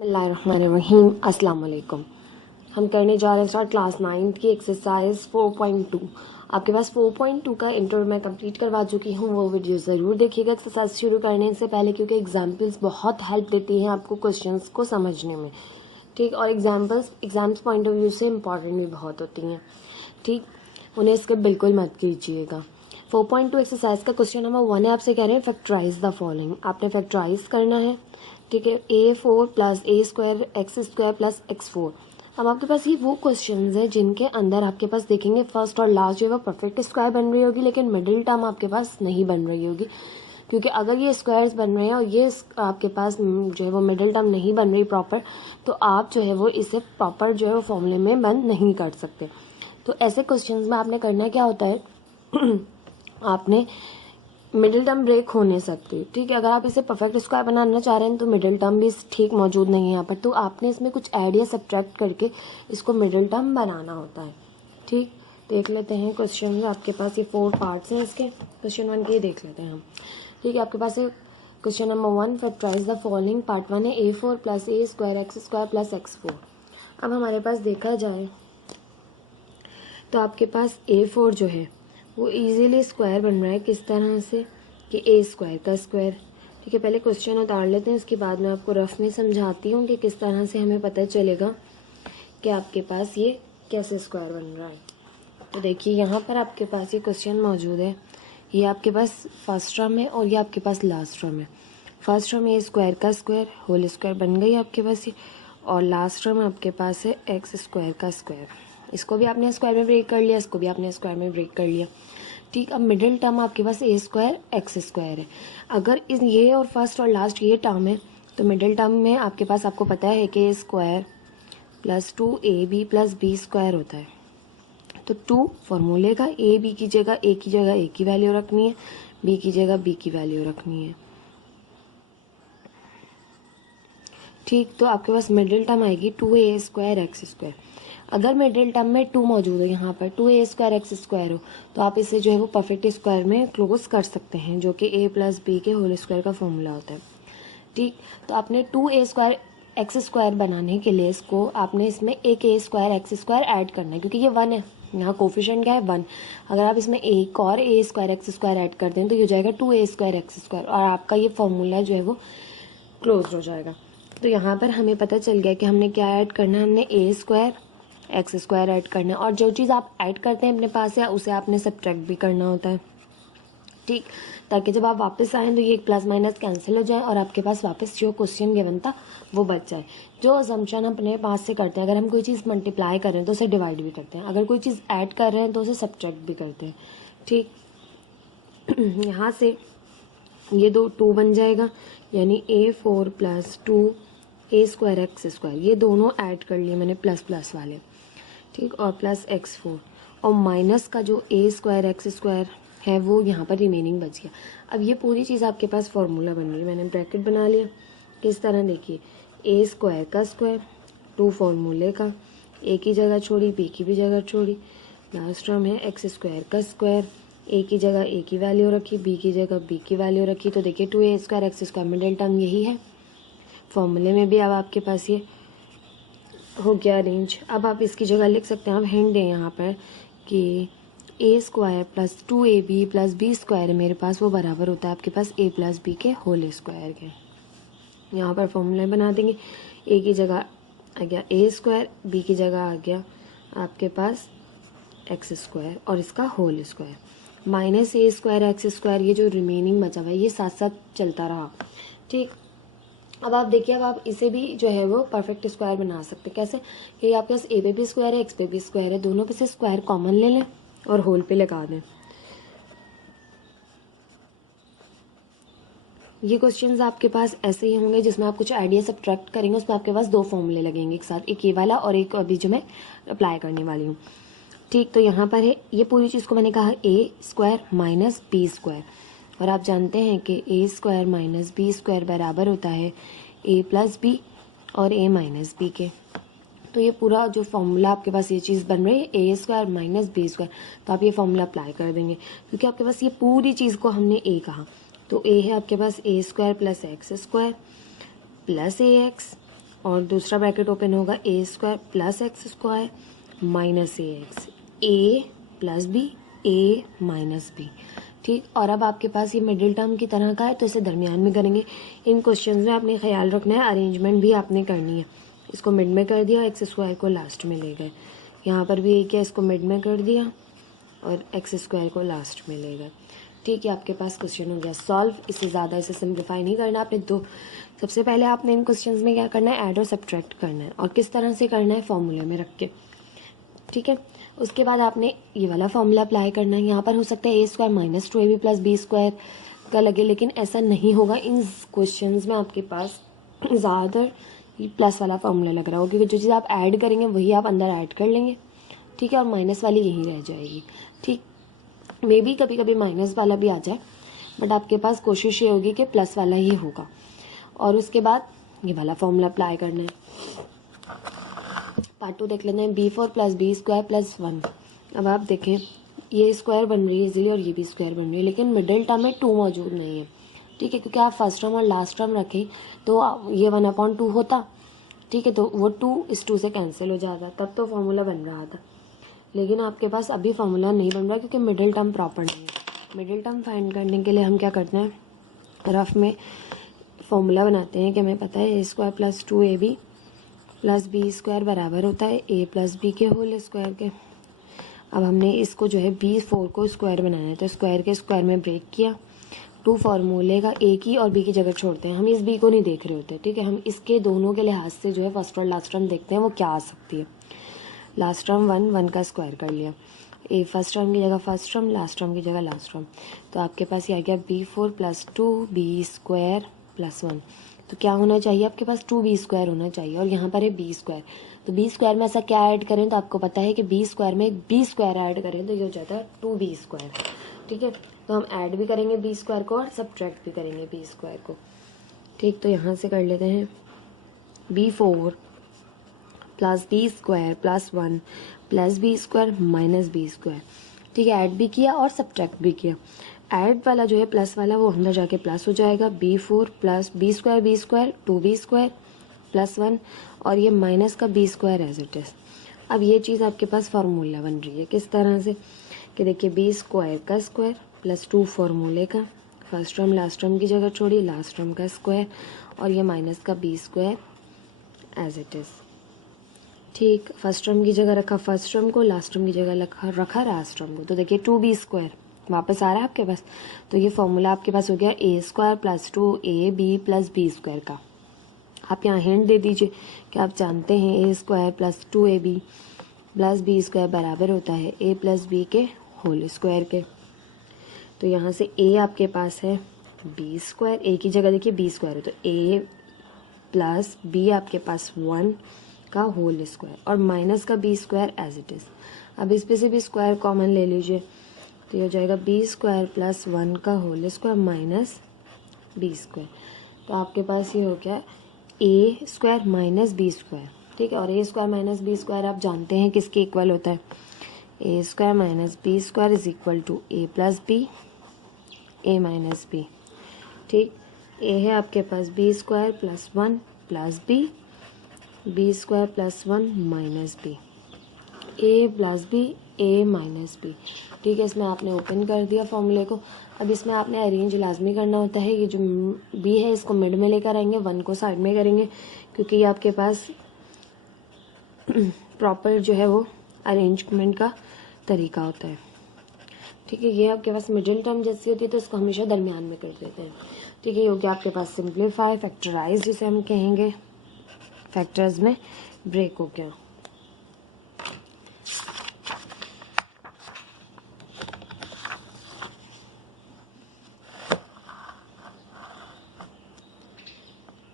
बिस्मिल्लाहिर्रहमानिर्रहीम। अस्सलाम वालेकुम। हम करने जा रहे हैं स्टार्ट क्लास 9 की एक्सरसाइज 4.2। आपके पास 4.2 का इंट्रो मैं कंप्लीट करवा चुकी हूँ, वो वीडियो ज़रूर देखिएगा एक्सरसाइज शुरू करने से पहले, क्योंकि एग्जाम्पल्स बहुत हेल्प देती हैं आपको क्वेश्चंस को समझने में। ठीक, और एग्जाम्स पॉइंट ऑफ व्यू से इम्पॉर्टेंट भी बहुत होती हैं। ठीक, उन्हें स्किप बिल्कुल मत कीजिएगा। 4.2 एक्सरसाइज का क्वेश्चन नंबर 1 है, आपसे कह रहे हैं फैक्टराइज द फॉलोइंग। आपने फैक्टराइज करना है। ठीक है, a4 plus a square x square plus x4। अब आपके पास ये वो क्वेश्चंस है जिनके अंदर आपके पास देखेंगे फर्स्ट और लास्ट जो है वो परफेक्ट स्क्वायर बन रही होगी, लेकिन मिडिल टर्म आपके पास नहीं बन रही होगी। क्योंकि अगर ये स्क्वायर्स बन रहे हैं और ये आपके पास जो है वो मिडिल टर्म नहीं बन रही प्रॉपर, तो आप जो है वो इसे प्रॉपर जो है वो फॉर्मूले में बंद नहीं कर सकते। तो ऐसे क्वेश्चंस में आपने करना क्या होता है आपने मिडिल टर्म ब्रेक हो नहीं सकती। ठीक है, अगर आप इसे परफेक्ट स्क्वायर बनाना चाह रहे हैं तो मिडिल टर्म भी ठीक मौजूद नहीं है यहाँ पर, तो आपने इसमें कुछ ऐड या सब्ट्रैक्ट करके इसको मिडिल टर्म बनाना होता है। ठीक, देख लेते हैं क्वेश्चन। आपके पास ये 4 पार्ट्स हैं इसके। क्वेश्चन 1 के देख लेते हैं हम। ठीक है, आपके पास ये question number 1, factorise the following. Part 1 है a4 plus a square x square plus x4। अब हमारे पास देखा जाए तो आपके पास a4 जो है वो इजीली स्क्वायर बन रहा है। किस तरह से कि ए स्क्वायर का स्क्वायर। ठीक है, पहले क्वेश्चन उतार लेते हैं, उसके बाद मैं आपको रफ में समझाती हूँ कि किस तरह से हमें पता चलेगा कि आपके पास ये कैसे स्क्वायर बन रहा है। तो देखिए यहाँ पर आपके पास ये क्वेश्चन मौजूद है। ये आपके पास फर्स्ट टर्म है और ये आपके पास लास्ट टर्म है। फर्स्ट टर्म ए स्क्वायर का स्क्वायर होल स्क्वायर बन गई आपके पास ये, और लास्ट टर्म आपके पास है एक्स स्क्वायर का स्क्वायर। इसको भी आपने स्क्वायर में ब्रेक कर लिया, इसको भी आपने स्क्वायर में ब्रेक कर लिया। ठीक, अब मिडिल टर्म आपके पास ए स्क्वायर एक्स स्क्वायर है। अगर इस ये और फर्स्ट और लास्ट ये टर्म है तो मिडिल टर्म में आपके पास आपको पता है कि a square plus 2ab plus B square होता है। तो 2 फॉर्मूले का ए बी की जगह ए की जगह ए की वैल्यू रखनी है, बी की जगह बी की वैल्यू रखनी है। ठीक, तो आपके पास मिडिल टर्म आएगी 2a स्क्वायर एक्स स्क्वायर। अगर मिडिल टर्म में 2 मौजूद हो, यहाँ पर 2a स्क्वायर एक्स स्क्वायर हो, तो आप इसे जो है वो परफेक्ट स्क्वायर में क्लोज कर सकते हैं, जो कि a प्लस बी के होल स्क्वायर का फॉर्मूला होता है। ठीक, तो आपने 2a स्क्वायर एक्स स्क्वायर बनाने के लिए इसको आपने इसमें एक a square x square add करना है, क्योंकि ये 1 है, यहाँ कोफिशिएंट क्या है 1। अगर आप इसमें एक और a square x square add कर दें तो ये हो जाएगा 2a स्क्वायर एक्स स्क्वायर, और आपका ये फॉर्मूला जो है वो क्लोज हो जाएगा। तो यहाँ पर हमें पता चल गया कि हमने क्या ऐड करना है, हमने ए स्क्वायर एक्स स्क्वायर ऐड करना है, और जो चीज़ आप ऐड करते हैं अपने पास है उसे आपने सब्ट्रैक्ट भी करना होता है। ठीक, ताकि जब आप वापस आएँ तो ये प्लस माइनस कैंसिल हो जाए और आपके पास वापस जो क्वेश्चन गिवन था वो बच जाए। जो असम्पशन अपने पास से करते हैं, अगर हम कोई चीज़ मल्टीप्लाई कर रहे हैं तो उसे डिवाइड भी करते हैं, अगर कोई चीज़ ऐड कर रहे हैं तो उसे सब्ट्रैक्ट भी करते हैं। ठीक, यहाँ से ये 2 बन जाएगा, यानी a4 प्लस 2 ए स्क्वायर एक्स स्क्वायर, ये दोनों ऐड कर लिए मैंने प्लस प्लस वाले। ठीक, और प्लस x4, और माइनस का जो ए स्क्वायर एक्स स्क्वायर है वो यहाँ पर रिमेनिंग बच गया। अब ये पूरी चीज़ आपके पास फॉर्मूला बन गई, मैंने ब्रैकेट बना लिया। किस तरह, देखिए ए स्क्वायर का स्क्वायर 2 फॉर्मूले का, ए की जगह छोड़ी बी की भी जगह छोड़ी, लास्ट टर्म है एक्स स्क्वायर का स्क्वायर, ए की जगह ए की वैल्यू रखी, बी की जगह बी की वैल्यू रखी। तो देखिए 2a square x square middle term यही है, फॉर्मूले में भी अब आपके पास ये हो गया अरेंज। अब आप इसकी जगह लिख सकते हैं, आप हिंट दें यहाँ पर कि a square plus 2ab plus B square मेरे पास वो बराबर होता है आपके पास a प्लस बी के होल स्क्वायर के। यहाँ पर फॉर्मूला बना देंगे, a की जगह आ गया ए स्क्वायर, बी की जगह आ गया आपके पास एक्स स्क्वायर और इसका होल स्क्वायर, माइनस ए स्क्वायर एक्स स्क्वायर, ये जो रिमेनिंग बचा हुआ है ये साथ साथ चलता रहा। ठीक, अब आप देखिए, अब आप इसे भी जो है वो परफेक्ट स्क्वायर बना सकते हैं। कैसे, ये आपके पास ए पे भी स्क्वायर है एक्स पे भी स्क्वायर है, दोनों पे से स्क्वायर कॉमन ले लें और होल पे लगा दें। ये क्वेश्चंस आपके पास ऐसे ही होंगे जिसमें आप कुछ आइडिया सब्ट्रैक्ट करेंगे, उसमें आपके पास 2 फॉर्मूले लगेंगे एक साथ, एक ये वाला और एक अभी जो मैं अप्लाई करने वाली हूँ। ठीक, तो यहाँ पर है ये पूरी चीज़ को मैंने कहा ए स्क्वायर माइनस बी स्क्वायर, और आप जानते हैं कि a square minus B square बराबर होता है ए प्लस बी और ए माइनस बी के। तो ये पूरा जो फॉर्मूला आपके पास ये चीज़ बन रही है a square minus B square, तो आप ये फॉर्मूला अप्लाई कर देंगे, क्योंकि आपके पास ये पूरी चीज़ को हमने ए कहा। तो ए है आपके पास a square plus x square plus a x और दूसरा ब्रैकेट ओपन होगा a square plus x square minus a x, a plus b, a minus b. ठीक, और अब आपके पास ये मिडिल टर्म की तरह का है तो इसे दरमियान में करेंगे। इन क्वेश्चंस में आपने ख्याल रखना है, अरेंजमेंट भी आपने करनी है। इसको मिड में कर दिया, एक्स स्क्वायर को लास्ट में ले गए। यहाँ पर भी एक है, इसको मिड में कर दिया और एक्स स्क्वायर को लास्ट में ले गए। ठीक है, आपके पास क्वेश्चन हो गया सॉल्व। इससे ज़्यादा इसे सिंप्लीफाई नहीं करना आपने। सबसे पहले आपने इन क्वेश्चंस में क्या करना है, ऐड और सब्ट्रैक्ट करना है। और किस तरह से करना है, फॉर्मूले में रख के। ठीक है, उसके बाद आपने ये वाला फॉर्मूला अप्लाई करना है। यहाँ पर हो सकता है a square minus 2ab plus B square का लगे, लेकिन ऐसा नहीं होगा। इन क्वेश्चंस में आपके पास ज़्यादातर प्लस वाला फॉर्मूला लग रहा होगा, क्योंकि जो चीज़ आप ऐड करेंगे वही आप अंदर ऐड कर लेंगे। ठीक है, और माइनस वाली यहीं रह जाएगी। ठीक, मे भी कभी कभी माइनस वाला भी आ जाए, बट आपके पास कोशिश ये होगी कि प्लस वाला ही होगा। और उसके बाद ये वाला फॉर्मूला अप्लाई करना है। पार्ट 2 देख लेते हैं, b4 plus B square plus 1। अब आप देखें, ये स्क्वायर बन रही है इजीली और ये भी स्क्वायर बन रही है, लेकिन मिडिल टर्म में 2 मौजूद नहीं है। ठीक है, क्योंकि आप फर्स्ट टर्म और लास्ट टर्म रखें तो ये 1/2 होता। ठीक है, तो वो 2 इस 2 से कैंसिल हो जाता, तब तो फॉर्मूला बन रहा था। लेकिन आपके पास अभी फॉर्मूला नहीं बन रहा क्योंकि मिडिल टर्म प्रॉपर नहीं है। मिडिल टर्म फाइंड करने के लिए हम क्या करते हैं, रफ में फॉर्मूला बनाते हैं कि हमें पता है a square plus 2ab plus B square बराबर होता है ए प्लस बी के होल स्क्वायर के। अब हमने इसको जो है b4 को स्क्वायर बनाना है, तो स्क्वायर के स्क्वायर में ब्रेक किया। 2 फार्मूले का ए की और बी की जगह छोड़ते हैं, हम इस बी को नहीं देख रहे होते। ठीक है, हम इसके दोनों के लिहाज से जो है फर्स्ट और लास्ट टर्म देखते हैं वो क्या आ सकती है। लास्ट टर्म 1 का स्क्वायर कर लिया, ए फर्स्ट टर्म की जगह फर्स्ट टर्म, लास्ट टर्म की जगह लास्ट टर्म। तो आपके पास ये आ गया b4 plus 2b square plus 1। तो क्या होना चाहिए आपके पास, 2b स्क्वायर होना चाहिए, और यहाँ पर है b स्क्वायर। तो b स्क्वायर में ऐसा क्या ऐड करें, तो आपको पता है कि b स्क्वायर में b स्क्वायर ऐड करें तो ये हो जाता है 2b स्क्वायर। ठीक है, तो हम ऐड भी करेंगे b स्क्वायर को और सब्ट्रैक्ट भी करेंगे b स्क्वायर को। ठीक, तो यहाँ से कर लेते हैं b4 plus B square plus 1 plus B square minus B square. ठीक है, ऐड भी किया और सब्ट्रैक्ट भी किया। ऐड वाला जो है प्लस वाला वो अंदर जाके प्लस हो जाएगा, b4 plus B square 2b square plus 1, और ये माइनस का b square as it is. अब ये चीज़ आपके पास फार्मूला बन रही है किस तरह से कि देखिए b स्क्वायर का स्क्वायर प्लस 2 फार्मूले का, फर्स्ट टर्म लास्ट टर्म की जगह छोड़ी, लास्ट टर्म का स्क्वायर, और ये माइनस का b square as it is. ठीक, फर्स्ट टर्म की जगह रखा फर्स्ट टर्म को, लास्ट टर्म की जगह रखा लास्ट टर्म को। तो देखिए 2b स्क्वायर वापस आ रहा है आपके पास। तो ये फॉर्मूला आपके पास हो गया a square plus 2ab plus B square का। आप यहाँ हिंट दे दीजिए कि आप जानते हैं a square plus 2ab plus B square बराबर होता है ए प्लस बी के होल स्क्वायर के। तो यहाँ से ए आपके पास है बी स्क्वायर, ए की जगह देखिए बी स्क्वायर है, तो ए प्लस बी आपके पास 1 का होल स्क्वायर और माइनस का B square as it is. अब इस पे से भी स्क्वायर कॉमन ले लीजिए, तो ये हो जाएगा बी स्क्वायर प्लस 1 का whole square minus B square. तो आपके पास ये हो गया a square minus B square. ठीक है, और a square minus B square आप जानते हैं किसके इक्वल होता है, a square minus B square is equal to a plus b, a minus b. ठीक, ए है आपके पास b square plus 1 plus B square plus 1 minus b, a plus b, a minus b. ठीक है, इसमें आपने ओपन कर दिया फॉर्मूले को। अब इसमें आपने अरेंज लाजमी करना होता है। ये जो बी है इसको मिड में लेकर आएंगे, 1 को साइड में करेंगे, क्योंकि ये आपके पास प्रॉपर जो है वो अरेंजमेंट का तरीका होता है। ठीक है, ये आपके पास मिडिल टर्म जैसी होती है तो इसको हमेशा दरमियान में कर देते हैं। ठीक है, ये हो गया आपके पास सिंप्लीफाई, फैक्टराइज जिसे हम कहेंगे, फैक्टर्स में ब्रेक हो गया।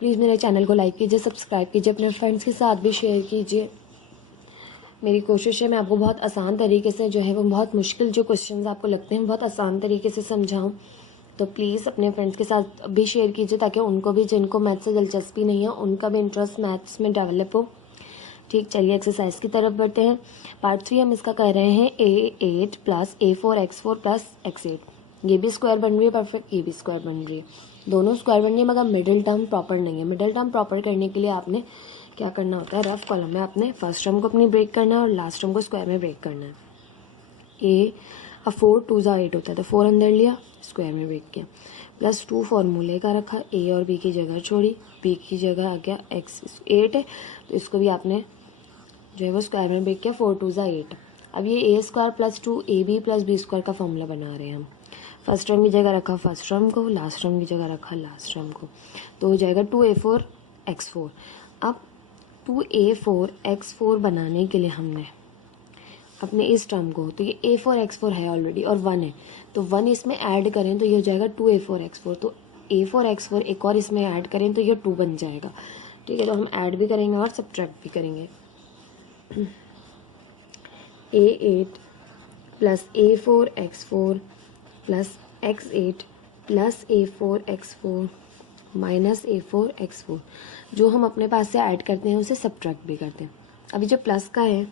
प्लीज़ मेरे चैनल को लाइक कीजिए, सब्सक्राइब कीजिए, अपने फ्रेंड्स के साथ भी शेयर कीजिए। मेरी कोशिश है मैं आपको बहुत आसान तरीके से जो है वो बहुत मुश्किल जो क्वेश्चंस आपको लगते हैं बहुत आसान तरीके से समझाऊं। तो प्लीज़ अपने फ्रेंड्स के साथ भी शेयर कीजिए ताकि उनको भी, जिनको मैथ्स से दिलचस्पी नहीं है, उनका भी इंटरेस्ट मैथ्स में डेवलप हो। ठीक, चलिए एक्सरसाइज की तरफ बढ़ते हैं। पार्ट 3 हम इसका कर रहे हैं a8 plus a4 x4 plus x8। ये भी स्क्वायर बन रही है परफेक्ट, ये भी स्क्वायर बन रही है, दोनों स्क्वायर बन रही है, मगर मिडिल टर्म प्रॉपर नहीं है। मिडिल टर्म प्रॉपर करने के लिए आपने क्या करना होता है, रफ कॉलम में अपने फर्स्ट टर्म को अपनी ब्रेक करना है और लास्ट टर्म को स्क्वायर में ब्रेक करना है। ए, अब 4 2 ज़ा 8 होता है तो 4 अंदर लिया, स्क्वायर में ब्रेक किया, +2 फॉर्मूले का रखा, ए और बी की जगह छोड़ी, बी की जगह आ गया x 8 है तो इसको भी आपने जो है वो स्क्वायर में ब्रेक किया, 4 2 ज़ा 8। अब ये a² + 2 ab + b² का फॉर्मूला बना रहे हैं हम। फर्स्ट टर्म की जगह रखा फर्स्ट टर्म को, लास्ट टर्म की जगह रखा लास्ट टर्म को, तो हो जाएगा 2a4 x4। अब 2a4 x4 बनाने के लिए हमने अपने इस टर्म को, तो ये a4 x4 है ऑलरेडी और 1 है, तो 1 इसमें ऐड करें तो ये हो जाएगा 2a4 x4, तो a4 x4 एक और इसमें ऐड करें तो ये 2 बन जाएगा। ठीक है, तो हम ऐड भी करेंगे और सब्ट्रैक्ट भी करेंगे। a8 + a4 x4 + x8 + a4 x4 - a4 x4, जो हम अपने पास से ऐड करते हैं उसे सब्ट्रैक्ट भी करते हैं। अभी जो प्लस का है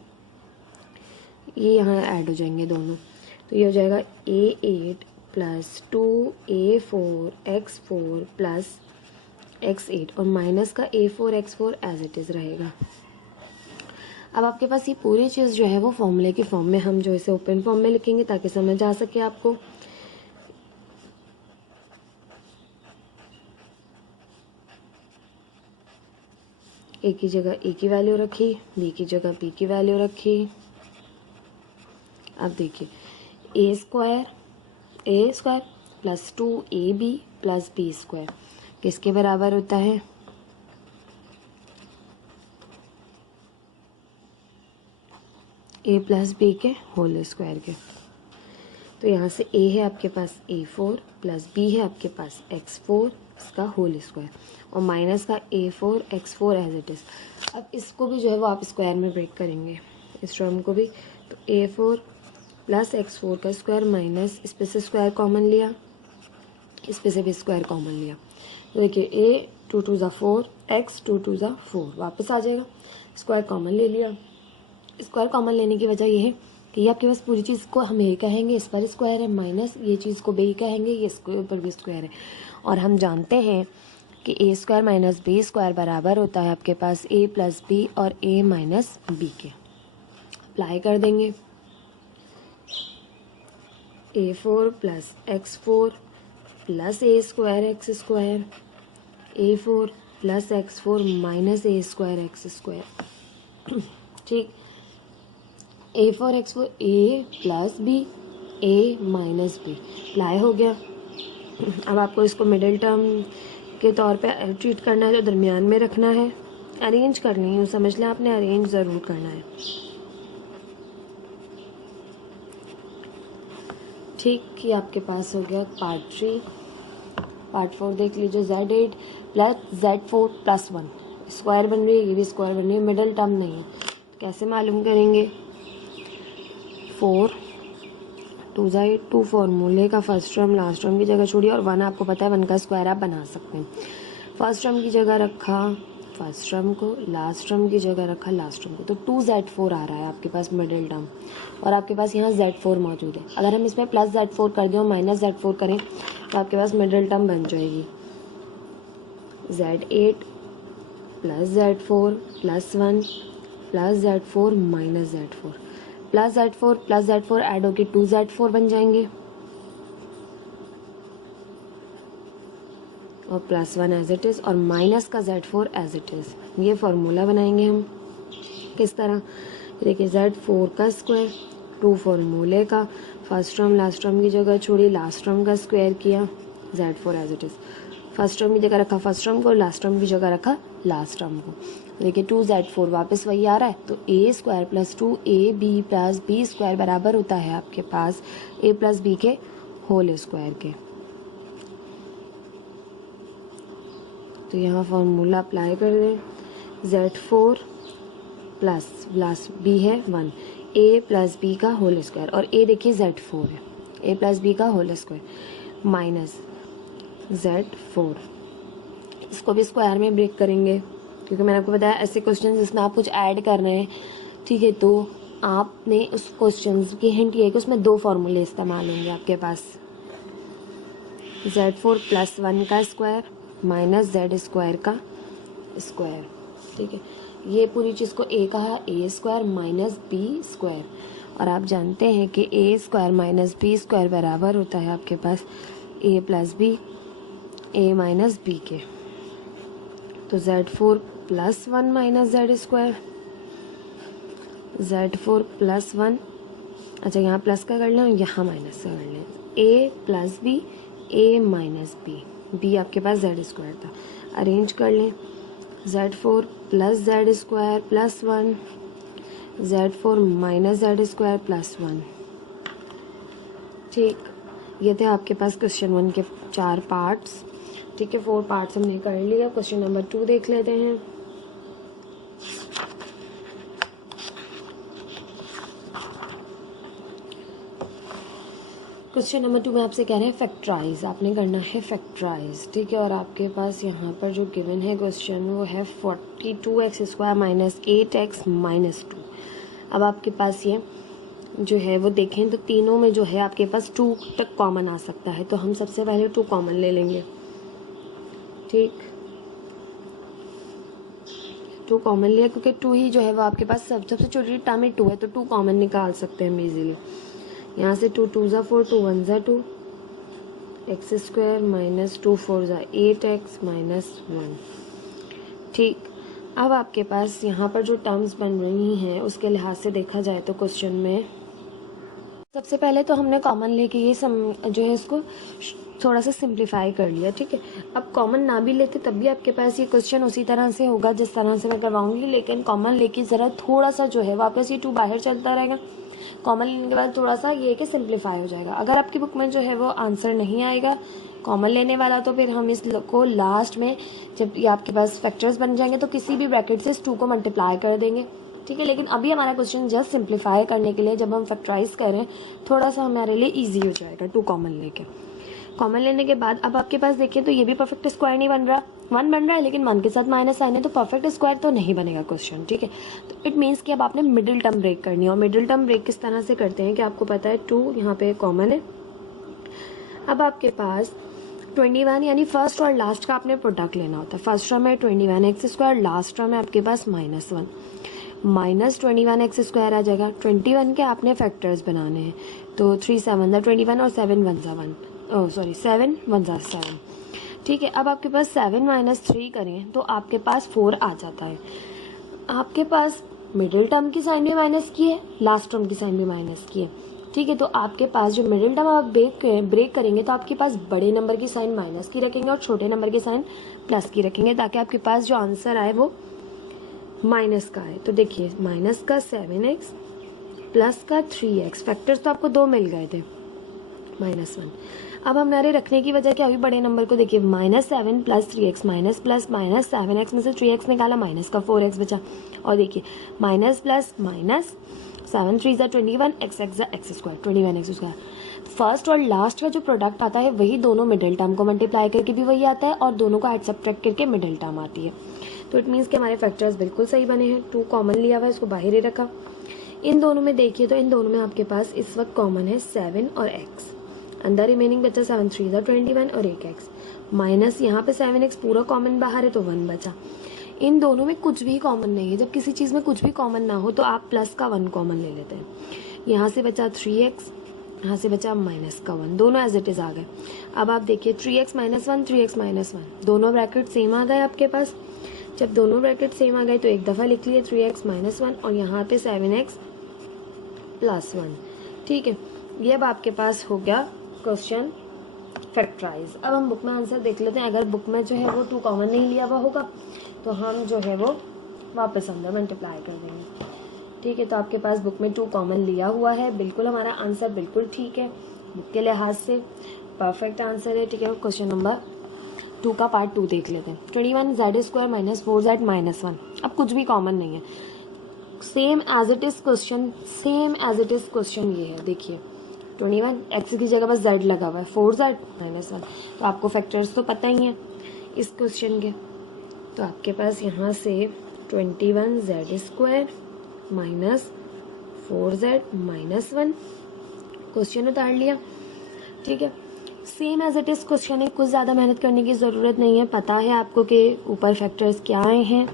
ये यहाँ ऐड हो जाएंगे दोनों, तो ये हो जाएगा a8 + 2a4 x4 + x8 और माइनस का a4 x4 as it is रहेगा। अब आपके पास ये पूरी चीज़ जो है वो फॉर्मूले की फॉर्म में, हम जो इसे ओपन फॉर्म में लिखेंगे ताकि समझ आ सके आपको। ए की जगह ए की वैल्यू रखी, बी की जगह बी की वैल्यू रखी। अब देखिए a² + 2ab + b² किसके बराबर होता है, a + b के होल स्क्वायर के। तो यहाँ से a है आपके पास a4 + b है आपके पास x4 इसका होल स्क्वायर और माइनस का a4 x4 as it is. अब इसको भी जो है वो आप स्क्वायर में ब्रेक करेंगे, इस टर्म को भी, तो a4 + x4 का स्क्वायर माइनस इस पे से स्क्वायर कॉमन लिया, इस पे से भी स्क्वायर कॉमन लिया, तो देखिए a 2 2 ज़ा 4 x 2 2 ज़ा 4 वापस आ जाएगा, स्क्वायर कॉमन ले लिया। स्क्वायर कॉमन लेने की वजह ये है कि ये आपके पास पूरी चीज़ को हम ए कहेंगे, इस पर स्क्वायर है, माइनस ये चीज़ को बी कहेंगे, ये इसके ऊपर भी स्क्वायर है, और हम जानते हैं कि a² - b² बराबर होता है आपके पास a + b और a - b के। अप्लाई कर देंगे, a4 + x4 + a² x², a4 + x4 - a² x²। ठीक, a4 x4 a + b a - b apply हो गया। अब आपको इसको मिडिल टर्म के तौर पे ट्रीट करना है, तो दरमियान में रखना है, अरेंज करनी है, समझ लें आपने अरेंज ज़रूर करना है। ठीक, ये आपके पास हो गया पार्ट 3। पार्ट 4 देख लीजिए, z8 + z4 + 1 स्क्वायर बन रही है, ये भी स्क्वायर बन रही है, मिडिल टर्म नहीं है, कैसे मालूम करेंगे, 4 2 ज़ा 8 2 फॉर्मूले का फर्स्ट टर्म लास्ट टर्म की जगह छोड़ी और 1 आपको पता है 1 का स्क्वायर आप बना सकते हैं। फर्स्ट टर्म की जगह रखा फर्स्ट टर्म को, लास्ट टर्म की जगह रखा लास्ट टर्म को, तो 2z4 आ रहा है आपके पास मिडिल टर्म, और आपके पास यहाँ z4 मौजूद है। अगर हम इसमें +z4 कर दें और -z4 करें तो आपके पास मिडिल टर्म बन जाएगी z8 + z4 + 1 + z4 - z4 +z4 add होके 2z4 बन जाएंगे और +1 एज इट इज़ और माइनस का z4 एज इट इज़। ये फार्मूला बनाएंगे हम किस तरह, देखिए z4 का स्क्वायर 2 फार्मूले का, फर्स्ट टर्म लास्ट टर्म की जगह छोड़ी, लास्ट टर्म का स्क्वायर किया, z4 as it is, first term की जगह रखा फर्स्ट टर्म को, लास्ट टर्म की जगह रखा लास्ट टर्म को, देखिए 2z4 वापस वही आ रहा है, तो a² + 2ab + b² बराबर होता है आपके पास a + b के होल स्क्वायर के। तो यहाँ फार्मूला अप्लाई कर दें, z4 प्लस b है 1 a + b का होल स्क्वायर, और a देखिए z4 है, a + b का होल स्क्वायर माइनस z4, इसको भी स्क्वायर में ब्रेक करेंगे क्योंकि मैंने आपको बताया ऐसे क्वेश्चन जिसमें आप कुछ ऐड कर रहे हैं, ठीक है, तो आपने उस क्वेश्चन की हिंट ये है कि उसमें 2 फार्मूले इस्तेमाल होंगे आपके पास, z4 + 1 का स्क्वायर माइनस z² का स्क्वायर, ठीक है। ये पूरी चीज़ को ए कहा, ए स्क्वायर माइनस बी स्क्वायर, और आप जानते हैं कि a square minus B square बराबर होता है आपके पास ए plus b, a minus B के। तो Z4 plus 1 minus Z square, Z4 plus 1, अच्छा यहाँ प्लस का कर लें और यहाँ माइनस का कर लें, ए plus b, a minus B, B आपके पास जेड स्क्वायर था, अरेंज कर लें। Z4 plus Z square plus 1, Z4 minus Z square plus 1। ठीक, ये थे आपके पास क्वेश्चन 1 के 4 पार्ट्स। ठीक है, 4 पार्ट्स हमने कर लिया। क्वेश्चन नंबर 2 देख लेते हैं। क्वेश्चन नंबर 2 में आपसे कह रहे हैं फैक्टराइज, आपने करना है फैक्टराइज। ठीक है, और आपके पास यहाँ पर जो गिवन है क्वेश्चन वो है 42x square minus 8x minus 2। अब आपके पास ये जो है वो देखें तो तीनों में जो है आपके पास 2 तक कॉमन आ सकता है, तो हम सबसे पहले 2 कॉमन ले लेंगे। ठीक, 2 कॉमन लिया क्योंकि 2 ही जो है वो आपके पास सबसे छोटी टर्म ही 2 है, तो 2 कॉमन निकाल सकते हैं हम इजीली। यहाँ से 2 2 ज़ा 4, 2 1 ज़ा 2, एक्स स्क्वायर माइनस 2 4 ज़ा 8x माइनस 1। ठीक, अब आपके पास यहाँ पर जो टर्म्स बन रही हैं उसके लिहाज से देखा जाए तो क्वेश्चन में सबसे पहले तो हमने कॉमन लेके ये जो है इसको थोड़ा सा सिंप्लीफाई कर लिया। ठीक है, अब कॉमन ना भी लेते तब भी आपके पास ये क्वेश्चन उसी तरह से होगा जिस तरह से मैं करवाऊंगी, लेकिन कॉमन लेके ज़रा थोड़ा सा जो है वापस ये 2 बाहर चलता रहेगा। कॉमन लेने के बाद थोड़ा सा ये कि सिंप्लीफाई हो जाएगा। अगर आपकी बुक में जो है वो आंसर नहीं आएगा कॉमन लेने वाला, तो फिर हम इसको लास्ट में जब ये आपके पास फैक्टर्स बन जाएंगे तो किसी भी ब्रैकेट से इस 2 को मल्टीप्लाई कर देंगे। ठीक है, लेकिन अभी हमारा क्वेश्चन जस्ट सिंप्लीफाई करने के लिए जब हम फैक्टराइज करें थोड़ा सा हमारे लिए ईजी हो जाएगा 2 कॉमन लेके। कॉमन लेने के बाद अब आपके पास देखिए तो ये भी परफेक्ट स्क्वायर नहीं बन रहा, 1 बन रहा है लेकिन 1 के साथ माइनस साइन है, तो परफेक्ट स्क्वायर तो नहीं बनेगा क्वेश्चन। ठीक है, तो इट मीन्स कि अब आपने मिडिल टर्म ब्रेक करनी है, और मिडिल टर्म ब्रेक किस तरह से करते हैं कि आपको पता है 2 यहाँ पे कॉमन है। अब आपके पास 21 यानी फर्स्ट और लास्ट का आपने प्रोडक्ट लेना होता है। फर्स्ट टर्म है 21x स्क्वायर, लास्ट टर्म है आपके पास -1, माइनस 21x स्क्वायर आ जाएगा। 21 के आपने फैक्टर्स बनाने हैं, तो 3 7 ज़ा 21 और 7 1 ज़ा 1, 7 1 ज़ा 7। ठीक है, अब आपके पास 7 माइनस 3 करें तो आपके पास 4 आ जाता है। आपके पास मिडिल टर्म की साइन भी माइनस की है, लास्ट टर्म की साइन भी माइनस की है। ठीक है, तो आपके पास जो मिडिल टर्म आप ब्रेक करेंगे तो आपके पास बड़े नंबर की साइन माइनस की रखेंगे और छोटे नंबर की साइन प्लस की रखेंगे, ताकि आपके पास जो आंसर आए वो माइनस का है। तो देखिए माइनस का 7x प्लस का 3x, फैक्टर्स तो आपको 2 मिल गए थे, -1। अब हमारे रखने की वजह क्या हुई, बड़े नंबर को देखिए -7 plus 3x minus plus minus 7x में से 3x निकाला, माइनस का 4x बचा, और देखिए माइनस प्लस माइनस 7 3 ज़ा 21, x ज़ा x square 21x square. First और लास्ट का जो प्रोडक्ट आता है वही दोनों मिडिल टर्म को मल्टीप्लाई करके भी वही आता है, और दोनों को ऐड सब्ट्रैक्ट करके मिडिल टर्म आती है। तो इट मीन्स कि हमारे फैक्टर्स बिल्कुल सही बने हैं। 2 कॉमन लिया हुआ है, इसको बाहर ही रखा। इन दोनों में देखिए तो इन दोनों में आपके पास इस वक्त कॉमन है 7 और x, अंदर रिमेनिंग बचा 7 3 ज़ा 21 और 1x, माइनस यहाँ पे 7x पूरा कॉमन बाहर है तो 1 बचा। इन दोनों में कुछ भी कॉमन नहीं है। जब किसी चीज़ में कुछ भी कॉमन ना हो तो आप प्लस का 1 कॉमन ले लेते हैं। यहाँ से बचा 3x, यहाँ से बचा माइनस का 1, दोनों एज इट इज़ आ गए। अब आप देखिए 3x माइनस 1 3x माइनस 1, दोनों ब्रैकेट सेम आ गए आपके पास। जब दोनों ब्रैकेट सेम आ गए तो एक दफ़ा लिख लिए 3x माइनस 1 और यहाँ पे 7x प्लस 1। ठीक है, ये अब आपके पास हो गया क्वेश्चन फैक्टराइज। अब हम बुक में आंसर देख लेते हैं। अगर बुक में जो है वो 2 कॉमन नहीं लिया हुआ होगा तो हम जो है वो वापस अंदर मल्टीप्लाई कर देंगे। ठीक है, तो आपके पास बुक में 2 कॉमन लिया हुआ है, बिल्कुल हमारा आंसर बिल्कुल ठीक है, बुक के लिहाज से परफेक्ट आंसर है। ठीक है, क्वेश्चन नंबर 2 का पार्ट 2 देख लेते हैं। 21z square minus 4z minus 1, अब कुछ भी कॉमन नहीं है, same as it is question, same as it is question ये है। देखिए 21 x की जगह बस z लगा हुआ है, 4z माइनस 1, तो आपको फैक्टर्स तो पता ही हैं इस क्वेश्चन के। तो आपके पास यहाँ से 21z square minus 4z minus 1 question उतार लिया। ठीक है, same as it is question है, कुछ ज़्यादा मेहनत करने की ज़रूरत नहीं है। पता है आपको कि ऊपर फैक्टर्स क्या आए हैं,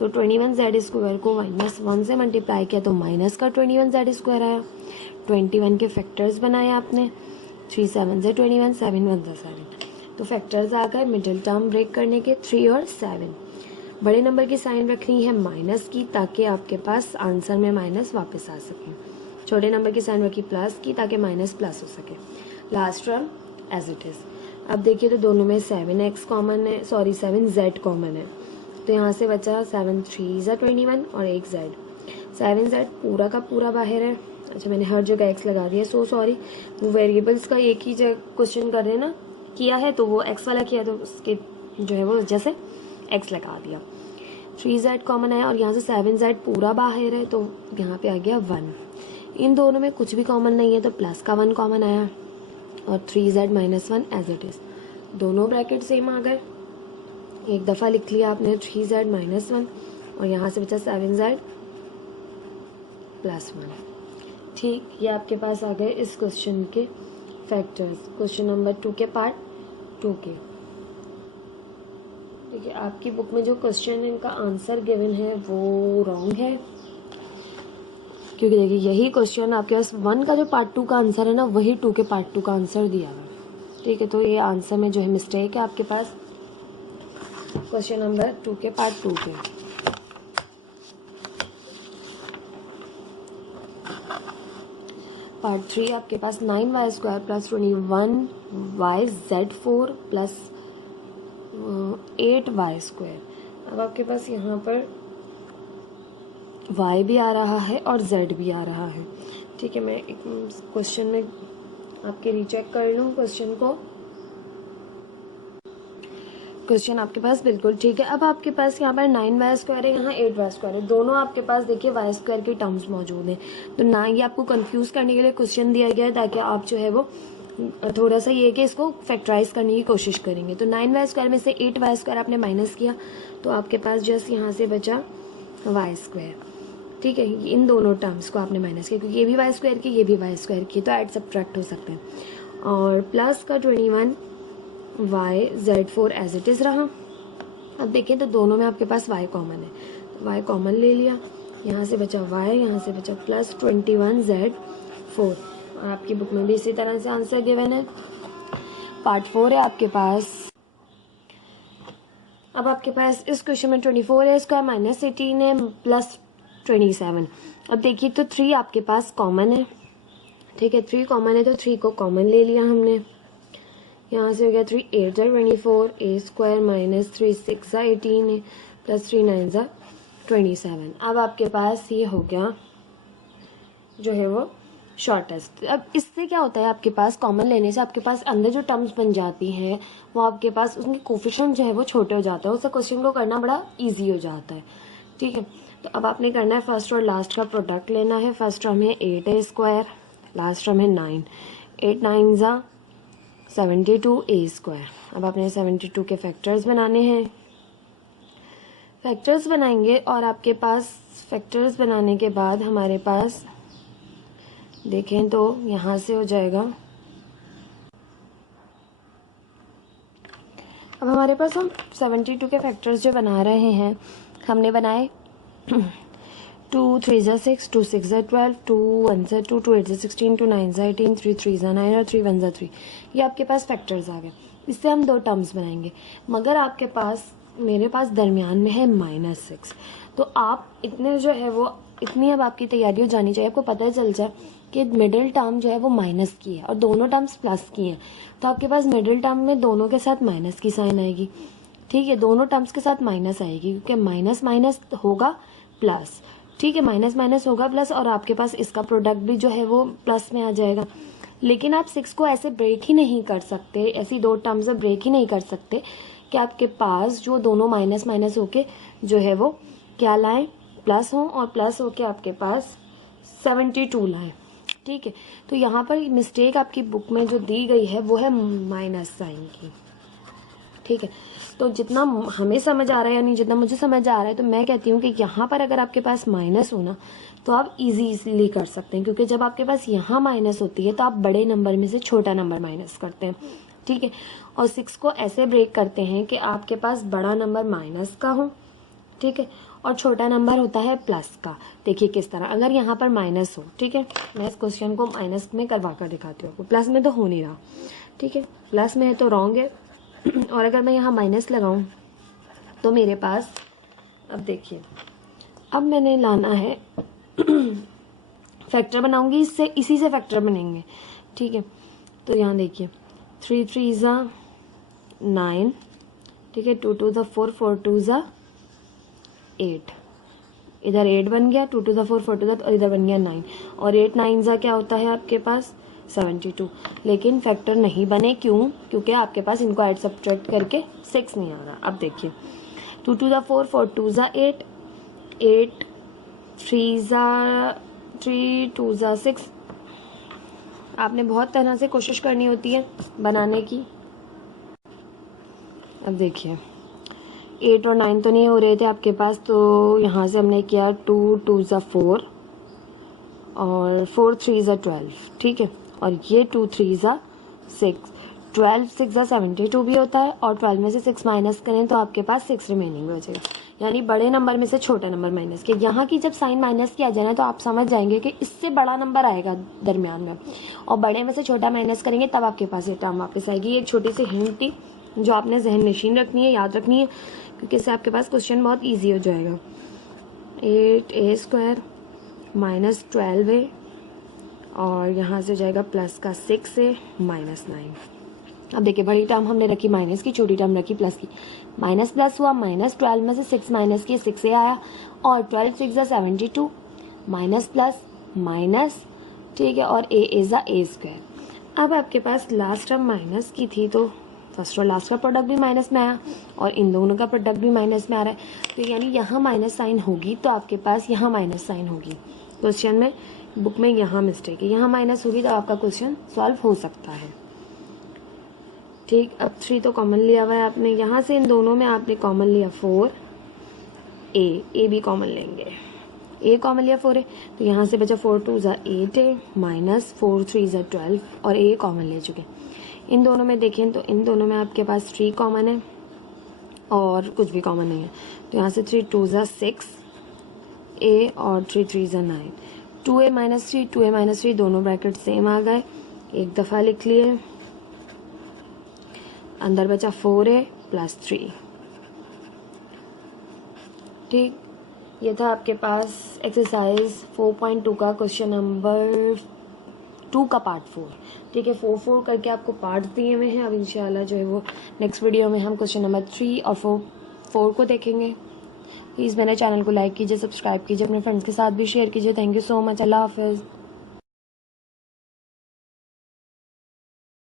तो 21z² को -1 से मल्टीप्लाई किया तो माइनस का 21z² आया। 21 के फैक्टर्स बनाए आपने, 3 7 से 21, 7 1 से 7, तो फैक्टर्स आ गए मिडिल टर्म ब्रेक करने के 3 और 7। बड़े नंबर की साइन रखनी है माइनस की ताकि आपके पास आंसर में माइनस वापस आ सके। छोटे नंबर की साइन रखी प्लस की ताकि माइनस प्लस हो सके। Last term as it is. अब देखिए तो दोनों में 7x कॉमन है, सॉरी 7z कॉमन है, तो यहाँ से बचा 7 3 21 और एक z। 7z पूरा का पूरा बाहर है। अच्छा मैंने हर जगह x लगा दिया, सो सॉरी। वो वेरिएबल्स का एक ही जगह क्वेश्चन कर रहे हैं ना, किया है तो वो x वाला किया तो उसके जो है वो जैसे x लगा दिया। 3z कॉमन है और यहाँ से 7z पूरा बाहर है तो यहाँ पे आ गया 1। इन दोनों में कुछ भी कॉमन नहीं है तो प्लस का 1 कॉमन आया और 3z - 1 एज इट इज़। दोनों ब्रैकेट सेम आ गए। एक दफ़ा लिख लिया आपने 3z - 1 और यहाँ से बचा 7z + 1। ठीक, ये आपके पास आ गए इस क्वेश्चन के फैक्टर्स। क्वेश्चन नंबर 2 के पार्ट 2 के। देखिए आपकी बुक में जो क्वेश्चन है इनका आंसर गिवन है वो रॉन्ग है, क्योंकि देखिए यही क्वेश्चन आपके पास 1 का जो पार्ट 2 का आंसर है ना, वही 2 के पार्ट 2 का आंसर दिया है। ठीक है, तो ये आंसर में जो है मिस्टेक है आपके पास क्वेश्चन नंबर 2 के पार्ट 2 के। पार्ट 3 आपके पास 9y² + 21yz4 + 8y²। अब आपके पास यहाँ पर y भी आ रहा है और z भी आ रहा है। ठीक है, मैं एक क्वेश्चन में आपके रीचेक कर लूँ क्वेश्चन को। क्वेश्चन आपके पास बिल्कुल ठीक है। अब आपके पास यहाँ पर 9y² है, यहाँ 8y² है, दोनों आपके पास देखिए y² के टर्म्स मौजूद हैं। तो ना ये आपको कंफ्यूज करने के लिए क्वेश्चन दिया गया है ताकि आप जो है वो थोड़ा सा ये कि इसको फैक्टराइज करने की कोशिश करेंगे। तो 9y² में से 8y² आपने माइनस किया तो आपके पास जस्ट यहाँ से बचा y²। ठीक है, इन दोनों टर्म्स को आपने माइनस किया क्योंकि ये भी y² की ये भी y² की, तो ऐड सब्ट्रैक्ट हो सकते हैं। और प्लस का 21yz4 एज इट इज़ रहा। अब देखें तो दोनों में आपके पास y कॉमन है, तो y कॉमन ले लिया, यहाँ से बचा y, यहाँ से बचा प्लस 21z4। और आपकी बुक में भी इसी तरह से आंसर गिवन है। पार्ट 4 है आपके पास। अब आपके पास इस क्वेश्चन में 24a² - 18 है + 27। अब देखिए तो 3 आपके पास कॉमन है। ठीक है, 3 कॉमन है तो 3 को कॉमन ले लिया हमने। यहाँ से हो गया 3 8 24, a² - 3 6 18 है + 3 9 27। अब आपके पास ये हो गया जो है वो शॉर्टेस्ट। अब इससे क्या होता है, आपके पास कॉमन लेने से आपके पास अंदर जो टर्म्स बन जाती हैं वो आपके पास उनके कोफिशिएंट जो है वो छोटे हो जाते हैं, उससे क्वेश्चन को करना बड़ा ईजी हो जाता है। ठीक है, तो अब आपने करना है फर्स्ट और लास्ट का प्रोडक्ट लेना है। फर्स्ट टर्म है 8a², लास्ट टर्म है 9, 8 9 72a²। अब आपने 72 के फैक्टर्स बनाने हैं। फैक्टर्स बनाएंगे और आपके पास फैक्टर्स बनाने के बाद हमारे पास देखें तो यहाँ से हो जाएगा। अब हमारे पास हम 72 के फैक्टर्स जो बना रहे हैं, हमने बनाए 2 3 6, 2 6 12, 2 1 2, 2 8 16, 2 9 18, 3 3 9 और 3 1 3। ये आपके पास फैक्टर्स आ गए। इससे हम 2 टर्म्स बनाएंगे, मगर आपके पास मेरे पास दरमियान में है -6। तो आप इतने जो है वो इतनी अब आपकी तैयारी हो जानी चाहिए, आपको पता चल जाए कि मिडिल टर्म जो है वो माइनस की है और दोनों टर्म्स प्लस की हैं। तो आपके पास मिडिल टर्म में दोनों के साथ माइनस की साइन आएगी। ठीक है, दोनों टर्म्स के साथ माइनस आएगी क्योंकि माइनस माइनस होगा प्लस। ठीक है, माइनस माइनस होगा प्लस और आपके पास इसका प्रोडक्ट भी जो है वो प्लस में आ जाएगा। लेकिन आप 6 को ऐसे ब्रेक ही नहीं कर सकते, ऐसी 2 टर्म्स से ब्रेक ही नहीं कर सकते कि आपके पास जो दोनों माइनस माइनस होके जो है वो क्या लाएं, प्लस हो, और प्लस होके आपके पास 72 लाएं। ठीक है, तो यहाँ पर मिस्टेक आपकी बुक में जो दी गई है वो है माइनस साइन की। ठीक है, तो जितना हमें समझ आ रहा है यानी जितना मुझे समझ आ रहा है, तो मैं कहती हूँ कि यहाँ पर अगर आपके पास माइनस हो ना तो आप इजीली कर सकते हैं, क्योंकि जब आपके पास यहाँ माइनस होती है तो आप बड़े नंबर में से छोटा नंबर माइनस करते हैं। ठीक है, और 6 को ऐसे ब्रेक करते हैं कि आपके पास बड़ा नंबर माइनस का हो ठीक है। और छोटा नंबर होता है प्लस का। देखिए किस तरह, अगर यहाँ पर माइनस हो, ठीक है, मैं इस क्वेश्चन को माइनस में करवा कर दिखाती हूँ आपको, प्लस में तो हो नहीं रहा, ठीक है, प्लस में है तो रॉन्ग है। और अगर मैं यहाँ माइनस लगाऊँ तो मेरे पास, अब देखिए, अब मैंने लाना है फैक्टर बनाऊंगी, इससे इसी से फैक्टर बनेंगे, ठीक है। तो यहाँ देखिए 3 3 ज़ा 9, ठीक है, 2 2 ज़ा 4 4 2 ज़ा 8, इधर 8 बन गया, 2 2 ज़ा 4 4 2 ज़ा, और इधर बन गया 9, और 8 9 ज़ा क्या होता है आपके पास 72। लेकिन फैक्टर नहीं बने, क्यों? क्योंकि आपके पास इनको ऐड सब्ट्रैक्ट करके 6 नहीं आ रहा। अब देखिए 2 2 ज़ा 4 4 2 ज़ा 8, 8 3 ज़ा 3 2 ज़ा 6। आपने बहुत तरह से कोशिश करनी होती है बनाने की। अब देखिए 8 और 9 तो नहीं हो रहे थे आपके पास, तो यहाँ से हमने किया 2 2 ज़ा 4 और 4 3 ज़ा 12, ठीक है, और ये 2 3 ज़ा 6, 12 6 ज़ा 72 भी होता है, और 12 में से 6 माइनस करें तो आपके पास 6 रिमेनिंग बचेगा, यानी बड़े नंबर में से छोटा नंबर माइनस किया। यहाँ की जब साइन माइनस किया जाए ना तो आप समझ जाएंगे कि इससे बड़ा नंबर आएगा दरमियान में, और बड़े में से छोटा माइनस करेंगे तब आपके पास ये टर्म वापस आएगी। ये एक छोटी सी हिंट थी जो आपने जहन नशीन रखनी है, याद रखनी है, क्योंकि इससे आपके पास क्वेश्चन बहुत ईजी हो जाएगा। 8a² माइनस 12a, और यहाँ से जाएगा प्लस का 6a माइनस 9। अब देखिए बड़ी टर्म हमने रखी माइनस की, छोटी टर्म रखी प्लस की, माइनस प्लस हुआ, माइनस 12 में से 6 माइनस किए 6a आया, और 12 6 ज़ा 72, माइनस प्लस माइनस, ठीक है, और a इज़ a²। अब आपके पास लास्ट टर्म माइनस की थी तो फर्स्ट और लास्ट का प्रोडक्ट भी माइनस में आया, और इन दोनों का प्रोडक्ट भी माइनस में आ रहा है, तो यानी यहाँ माइनस साइन होगी तो आपके पास यहाँ माइनस साइन होगी। क्वेश्चन में, बुक में यहाँ मिस्टेक है, यहाँ माइनस होगी तो आपका क्वेश्चन सॉल्व हो सकता है, ठीक। अब 3 तो कॉमन लिया हुआ है आपने, यहाँ से इन दोनों में आपने कॉमन लिया 4, ए भी कॉमन लेंगे, ए कॉमन लिया 4 है, तो यहाँ से बचा 4 2 ज़ा 8 है माइनस 4 3 ज़ा 12, और ए कॉमन ले चुके। इन दोनों में देखें तो इन दोनों में आपके पास 3 कॉमन है और कुछ भी कॉमन नहीं है, तो यहाँ से 3 2 ज़ा 6 ए और 3 3 ज़ा 9, 2a माइनस 3 2a माइनस 3 दोनों ब्रैकेट सेम आ गए, एक दफ़ा लिख लिए, अंदर बचा 4a प्लस 3, ठीक। ये था आपके पास एक्सरसाइज 4.2 का क्वेश्चन नंबर 2 का पार्ट 4, ठीक है। 4 करके आपको पार्ट दिए हुए हैं। अब इंशाल्लाह जो है वो नेक्स्ट वीडियो में हम क्वेश्चन नंबर 3 और 4 को देखेंगे। प्लीज़ मेरे चैनल को लाइक कीजिए, सब्सक्राइब कीजिए, अपने फ्रेंड्स के साथ भी शेयर कीजिए। Thank you so much. अल्लाह हाफिज़।